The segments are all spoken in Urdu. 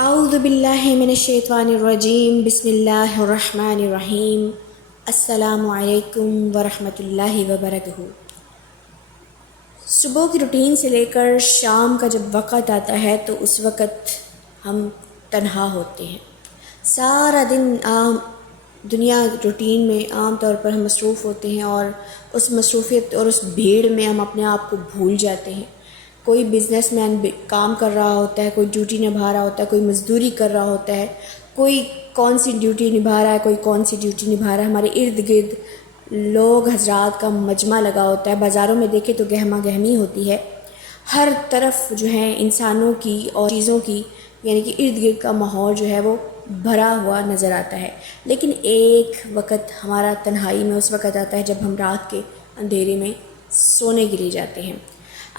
اعوذ باللہ من الشیطان الرجیم بسم اللہ الرحمن الرحیم السلام علیکم ورحمۃ اللہ وبرکاتہ۔ صبح کی روٹین سے لے کر شام کا جب وقت آتا ہے تو اس وقت ہم تنہا ہوتے ہیں۔ سارا دن دنیا روٹین میں عام طور پر ہم مصروف ہوتے ہیں اور اس مصروفیت اور اس بھیڑ میں ہم اپنے آپ کو بھول جاتے ہیں۔ کوئی بزنس مین کام کر رہا ہوتا ہے، کوئی ڈیوٹی نبھا رہا ہوتا ہے، کوئی مزدوری کر رہا ہوتا ہے، کوئی کون سی ڈیوٹی نبھا رہا ہے، کوئی کون سی ڈیوٹی نبھا رہا ہے۔ ہمارے ارد گرد لوگ حضرات کا مجمع لگا ہوتا ہے۔ بازاروں میں دیکھیں تو گہما گہمی ہوتی ہے، ہر طرف جو ہے انسانوں کی اور چیزوں کی یعنی کہ ارد گرد کا ماحول جو ہے وہ بھرا ہوا نظر آتا ہے۔ لیکن ایک وقت ہمارا تنہائی میں اس وقت آتا ہے جب ہم رات کے اندھیرے میں سونے کے لیے جاتے ہیں۔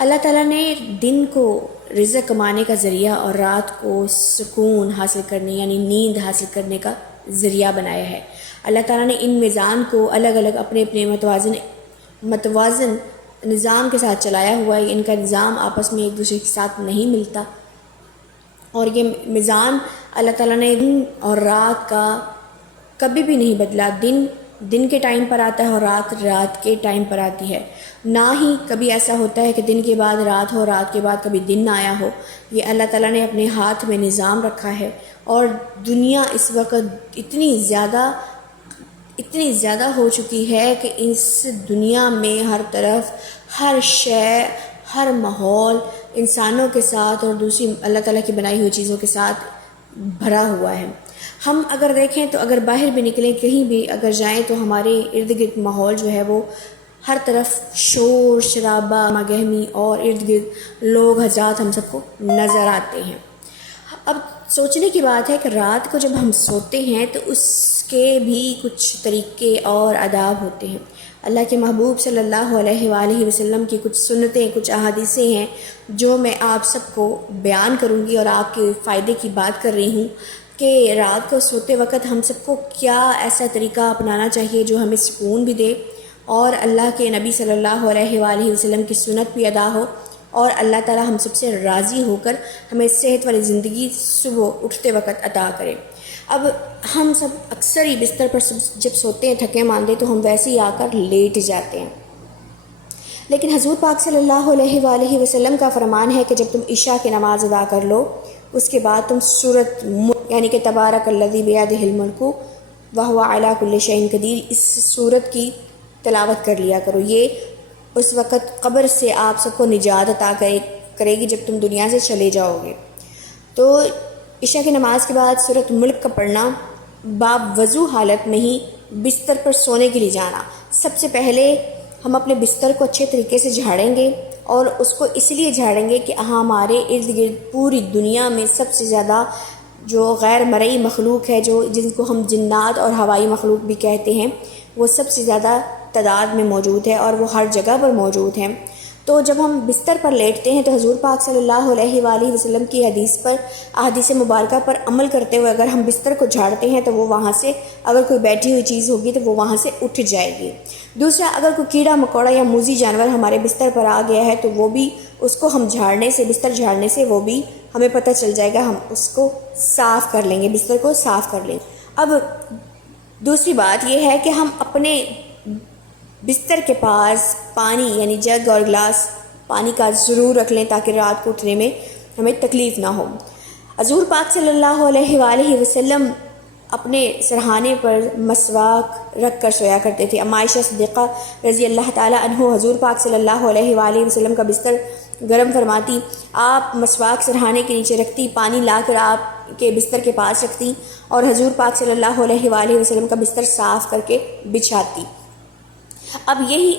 اللہ تعالیٰ نے دن کو رزق کمانے کا ذریعہ اور رات کو سکون حاصل کرنے یعنی نیند حاصل کرنے کا ذریعہ بنایا ہے۔ اللہ تعالیٰ نے ان میزان کو الگ الگ اپنے اپنے متوازن نظام کے ساتھ چلایا ہوا ہے۔ ان کا نظام آپس میں ایک دوسرے کے ساتھ نہیں ملتا، اور یہ میزان اللہ تعالیٰ نے دن اور رات کا کبھی بھی نہیں بدلا۔ دن کے ٹائم پر آتا ہے اور رات کے ٹائم پر آتی ہے۔ نہ ہی کبھی ایسا ہوتا ہے کہ دن کے بعد رات ہو، رات کے بعد کبھی دن نہ آیا ہو۔ یہ اللہ تعالیٰ نے اپنے ہاتھ میں نظام رکھا ہے، اور دنیا اس وقت اتنی زیادہ ہو چکی ہے کہ اس دنیا میں ہر طرف ہر شے، ہر ماحول انسانوں کے ساتھ اور دوسری اللہ تعالیٰ کی بنائی ہوئی چیزوں کے ساتھ بھرا ہوا ہے۔ ہم اگر دیکھیں تو اگر باہر بھی نکلیں، کہیں بھی اگر جائیں تو ہمارے ارد گرد ماحول جو ہے وہ ہر طرف شور شرابہ گہمی اور ارد گرد لوگ حضرات ہم سب کو نظر آتے ہیں۔ اب سوچنے کی بات ہے کہ رات کو جب ہم سوتے ہیں تو اس کے بھی کچھ طریقے اور آداب ہوتے ہیں۔ اللہ کے محبوب صلی اللہ علیہ وآلہ وسلم کی کچھ سنتیں، کچھ احادیثیں ہیں جو میں آپ سب کو بیان کروں گی اور آپ کے فائدے کی بات کر رہی ہوں کہ رات کو سوتے وقت ہم سب کو کیا ایسا طریقہ اپنانا چاہیے جو ہمیں سکون بھی دے اور اللہ کے نبی صلی اللہ علیہ وآلہ وسلم کی سنت بھی ادا ہو، اور اللہ تعالی ہم سب سے راضی ہو کر ہمیں صحت والی زندگی صبح اٹھتے وقت عطا کرے۔ اب ہم سب اکثر ہی بستر پر جب سوتے ہیں تھکے ماندے تو ہم ویسے ہی آ کر لیٹ جاتے ہیں، لیکن حضور پاک صلی اللہ علیہ وآلہ وسلم کا فرمان ہے کہ جب تم عشاء کی نماز ادا کر لو اس کے بعد تم سورۃ یعنی کہ تبارک الذی بیدہ الملک وہو علی کل شیء قدیر، اس سورت کی تلاوت کر لیا کرو۔ یہ اس وقت قبر سے آپ سب کو نجات عطا کرے گی جب تم دنیا سے چلے جاؤ گے۔ تو عشاء کی نماز کے بعد سورۃ ملک کا پڑھنا، باوضو حالت میں ہی بستر پر سونے کے لیے جانا۔ سب سے پہلے ہم اپنے بستر کو اچھے طریقے سے جھاڑیں گے، اور اس کو اس لیے جھاڑیں گے کہ ہمارے ارد گرد پوری دنیا میں سب سے زیادہ جو غیر مرئی مخلوق ہے، جن کو ہم جنات اور ہوائی مخلوق بھی کہتے ہیں، وہ سب سے زیادہ تعداد میں موجود ہے اور وہ ہر جگہ پر موجود ہیں۔ تو جب ہم بستر پر لیٹتے ہیں تو حضور پاک صلی اللہ علیہ وآلہ وسلم کی احادیث مبارکہ پر عمل کرتے ہوئے اگر ہم بستر کو جھاڑتے ہیں تو وہ وہاں سے اگر کوئی بیٹھی ہوئی چیز ہوگی تو وہ وہاں سے اٹھ جائے گی۔ دوسرا، اگر کوئی کیڑا مکوڑا یا موذی جانور ہمارے بستر پر آ گیا ہے تو وہ بھی اس کو ہم بستر جھاڑنے سے وہ بھی ہمیں پتہ چل جائے گا، ہم اس کو صاف کر لیں گے، بستر کو صاف کر لیں گے۔ اب دوسری بات یہ ہے کہ ہم اپنے بستر کے پاس پانی یعنی جگ اور گلاس پانی کا ضرور رکھ لیں تاکہ رات کو اٹھنے میں ہمیں تکلیف نہ ہو۔ حضور پاک صلی اللہ علیہ وآلہ وسلم اپنے سرہانے پر مسواک رکھ کر سویا کرتے تھے۔ اما عائشہ صدیقہ رضی اللہ تعالی عنہ حضور پاک صلی اللہ علیہ وآلہ وسلم کا بستر گرم فرماتی، آپ مسواک سرہانے کے نیچے رکھتی، پانی لا کر آپ کے بستر کے پاس رکھتی، اور حضور پاک صلی اللہ علیہ وآلہ وسلم کا بستر صاف کر کے بچھاتی۔ اب یہی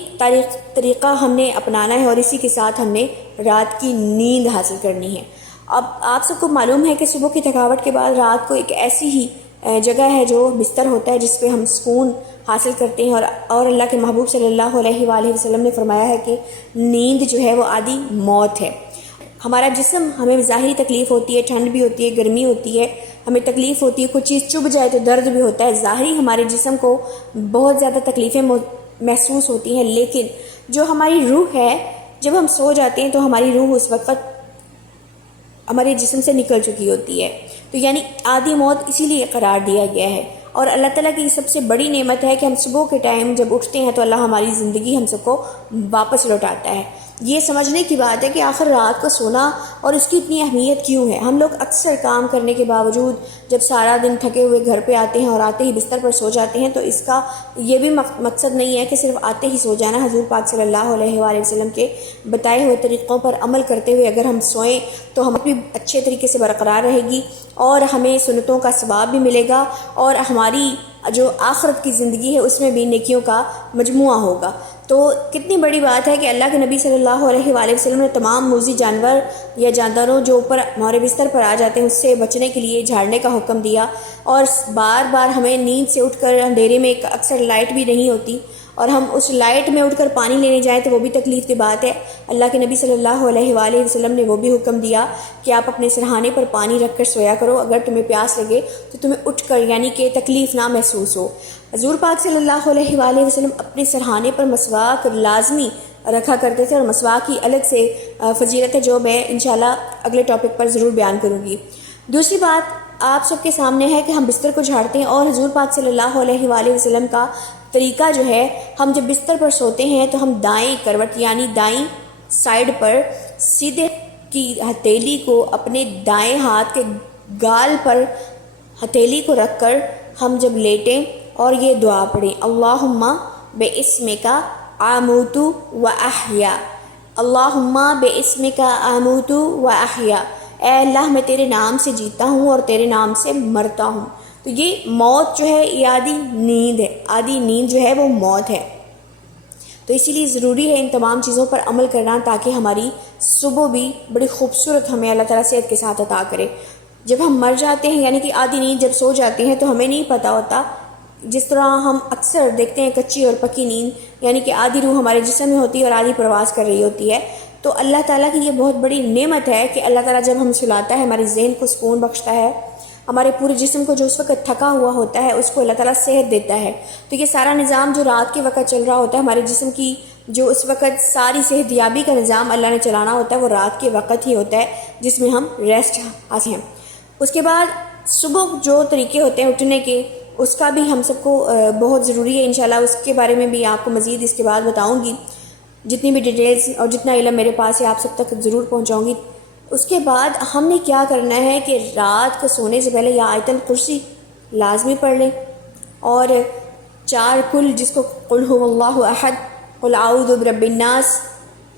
طریقہ ہم نے اپنانا ہے اور اسی کے ساتھ ہم نے رات کی نیند حاصل کرنی ہے۔ اب آپ سب کو معلوم ہے کہ صبح کی تھکاوٹ کے بعد رات کو ایک ایسی ہی جگہ ہے جو بستر ہوتا ہے جس پہ ہم سکون حاصل کرتے ہیں، اور اللہ کے محبوب صلی اللہ علیہ وآلہ وسلم نے فرمایا ہے کہ نیند جو ہے وہ آدھی موت ہے۔ ہمارا جسم، ہمیں ظاہری تکلیف ہوتی ہے، ٹھنڈ بھی ہوتی ہے، گرمی ہوتی ہے، ہمیں تکلیف ہوتی ہے، کچھ چیز چبھ جائے تو درد بھی ہوتا ہے، ظاہری ہمارے جسم کو بہت زیادہ تکلیفیں محسوس ہوتی ہیں، لیکن جو ہماری روح ہے، جب ہم سو جاتے ہیں تو ہماری روح اس وقت ہمارے جسم سے نکل چکی ہوتی ہے. تو یعنی آدھی موت اسی لیے قرار دیا گیا ہے. اور اللہ تعالیٰ کی سب سے بڑی نعمت ہے کہ ہم صبح کے ٹائم جب اٹھتے ہیں تو اللہ ہماری زندگی ہم سب کو واپس لوٹاتا ہے. یہ سمجھنے کی بات ہے کہ آخر رات کو سونا اور اس کی اتنی اہمیت کیوں ہے. ہم لوگ اکثر کام کرنے کے باوجود جب سارا دن تھکے ہوئے گھر پہ آتے ہیں اور آتے ہی بستر پر سو جاتے ہیں تو اس کا یہ بھی مقصد نہیں ہے کہ صرف آتے ہی سو جانا. حضور پاک صلی اللہ علیہ وآلہ وسلم کے بتائے ہوئے طریقوں پر عمل کرتے ہوئے اگر ہم سوئیں تو ہم بھی اچھے طریقے سے برقرار رہے گی اور ہمیں سنتوں کا ثواب بھی ملے گا اور ہماری جو آخرت کی زندگی ہے اس میں بھی نیکیوں کا مجموعہ ہوگا. تو کتنی بڑی بات ہے کہ اللہ کے نبی صلی اللہ علیہ وآلہ وسلم نے تمام موذی جانور یا جانداروں جو اوپر ہمارے بستر پر آ جاتے ہیں اس سے بچنے کے لیے جھاڑنے کا حکم دیا. اور بار بار ہمیں نیند سے اٹھ کر اندھیرے میں اکثر لائٹ بھی نہیں ہوتی اور ہم اس لائٹ میں اٹھ کر پانی لینے جائیں تو وہ بھی تکلیف کی بات ہے. اللہ کے نبی صلی اللہ علیہ وآلہ وسلم نے وہ بھی حکم دیا کہ آپ اپنے سرہانے پر پانی رکھ کر سویا کرو. اگر تمہیں پیاس لگے تو تمہیں اٹھ کر یعنی کہ تکلیف نہ محسوس ہو. حضور پاک صلی اللہ علیہ وآلہ وسلم اپنے سرہانے پر مسواک لازمی رکھا کرتے تھے اور مسواک کی الگ سے فضیلت ہے جو میں انشاءاللہ اگلے ٹاپک پر ضرور بیان کروں گی. دوسری بات آپ سب کے سامنے ہے کہ ہم بستر کو جھاڑتے ہیں اور حضور پاک صلی اللہ علیہ وآلہ وسلم کا طریقہ جو ہے ہم جب بستر پر سوتے ہیں تو ہم دائیں کروٹ یعنی دائیں سائیڈ پر سیدھے کی ہتھیلی کو اپنے دائیں ہاتھ کے گال پر ہتھیلی کو رکھ کر ہم جب لیٹیں اور یہ دعا پڑھیں اللہم باسمک آموت و احیا اللہم باسمک آموت و احیا اے اللہ میں تیرے نام سے جیتا ہوں اور تیرے نام سے مرتا ہوں. تو یہ موت جو ہے یہ آدھی نیند ہے. آدھی نیند جو ہے وہ موت ہے. تو اسی لیے ضروری ہے ان تمام چیزوں پر عمل کرنا تاکہ ہماری صبح بھی بڑی خوبصورت ہمیں اللہ تعالیٰ صحت کے ساتھ عطا کرے. جب ہم مر جاتے ہیں یعنی کہ آدھی نیند جب سو جاتے ہیں تو ہمیں نہیں پتہ ہوتا. جس طرح ہم اکثر دیکھتے ہیں کچی اور پکی نیند یعنی کہ آدھی روح ہمارے جسم میں ہوتی ہے اور آدھی پرواز کر رہی ہوتی ہے. تو اللہ تعالیٰ کی یہ بہت بڑی نعمت ہے کہ اللہ تعالیٰ جب ہم سلاتا ہے ہمارے ذہن کو سکون بخشتا ہے. ہمارے پورے جسم کو جو اس وقت تھکا ہوا ہوتا ہے اس کو اللہ تعالیٰ صحت دیتا ہے. تو یہ سارا نظام جو رات کے وقت چل رہا ہوتا ہے ہمارے جسم کی جو اس وقت ساری صحت یابی کا نظام اللہ نے چلانا ہوتا ہے وہ رات کے وقت ہی ہوتا ہے جس میں ہم ریسٹ حاصل ہیں. اس کے بعد صبح جو طریقے ہوتے ہیں اٹھنے کے اس کا بھی ہم سب کو بہت ضروری ہے. انشاءاللہ اس کے بارے میں بھی آپ کو مزید اس کے بعد بتاؤں گی. جتنی بھی ڈیٹیلز اور جتنا علم میرے پاس ہے آپ سب تک ضرور پہنچاؤں گی. اس کے بعد ہم نے کیا کرنا ہے کہ رات کو سونے سے پہلے یا آیت الکرسی لازمی پڑھ لیں اور 4 کل جس کو قل هو اللہ احد، قل اعوذ برب الناس،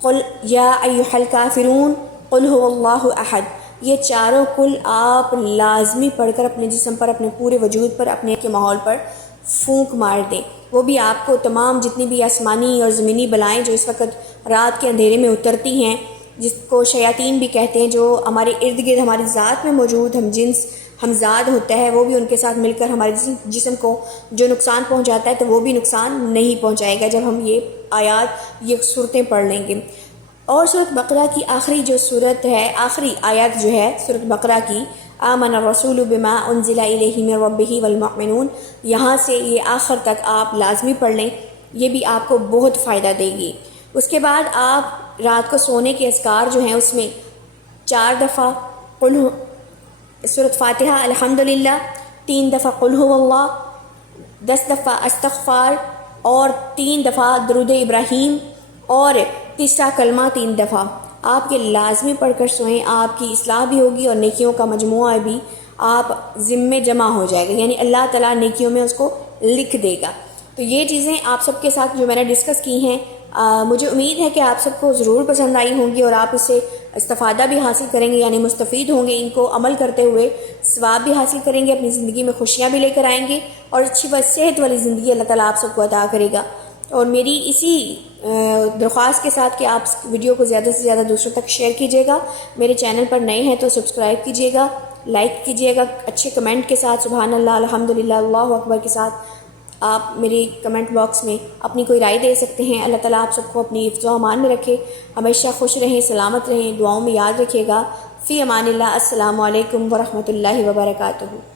قل یا ایھا الکافرون، قل هو اللہ احد، یہ چاروں کل آپ لازمی پڑھ کر اپنے جسم پر اپنے پورے وجود پر اپنے کے ماحول پر پھونک مار دیں. وہ بھی آپ کو تمام جتنی بھی آسمانی اور زمینی بلائیں جو اس وقت رات کے اندھیرے میں اترتی ہیں جس کو شیاطین بھی کہتے ہیں جو ہمارے ارد گرد ہماری ذات میں موجود ہم جنس ہمزاد ہوتا ہے وہ بھی ان کے ساتھ مل کر ہمارے جسم کو جو نقصان پہنچاتا ہے تو وہ بھی نقصان نہیں پہنچائے گا جب ہم یہ آیات یہ صورتیں پڑھ لیں گے. اور سورۃ بقرہ کی آخری جو صورت ہے آخری آیات جو ہے سورۃ بقرہ کی آمن الرسول بما انزل الیہ من ربہ والمؤمنون، یہاں سے یہ آخر تک آپ لازمی پڑھ لیں. یہ بھی آپ کو بہت فائدہ دے گی. اس کے بعد آپ رات کو سونے کے اذکار جو ہیں اس میں 4 دفعہ سورۃ فاتحہ الحمدللہ، 3 دفعہ قل هو اللہ، 10 دفعہ استغفار اور 3 دفعہ درود ابراہیم اور تیسرا کلمہ 3 دفعہ آپ کے لازمی پڑھ کر سوئیں. آپ کی اصلاح بھی ہوگی اور نیکیوں کا مجموعہ بھی آپ ذمے جمع ہو جائے گا یعنی اللہ تعالیٰ نیکیوں میں اس کو لکھ دے گا. تو یہ چیزیں آپ سب کے ساتھ جو میں نے ڈسکس کی ہیں مجھے امید ہے کہ آپ سب کو ضرور پسند آئی ہوں گی اور آپ اس سے استفادہ بھی حاصل کریں گے یعنی مستفید ہوں گے. ان کو عمل کرتے ہوئے ثواب بھی حاصل کریں گے، اپنی زندگی میں خوشیاں بھی لے کر آئیں گے اور اچھی صحت والی زندگی اللہ تعالیٰ آپ سب کو عطا کرے گا. اور میری اسی درخواست کے ساتھ کہ آپ ویڈیو کو زیادہ سے زیادہ دوسروں تک شیئر کیجیے گا. میرے چینل پر نئے ہیں تو سبسکرائب کیجیے گا، لائک کیجیے گا، اچھے کمنٹ کے ساتھ سبحان اللہ الحمدللہ اللہ اکبر کے ساتھ آپ میری کمنٹ باکس میں اپنی کوئی رائے دے سکتے ہیں. اللہ تعالیٰ آپ سب کو اپنی حفظ و امان میں رکھے، ہمیشہ خوش رہیں، سلامت رہیں، دعاؤں میں یاد رکھیے گا. فی امان اللہ. السلام علیکم ورحمۃ اللہ وبرکاتہ.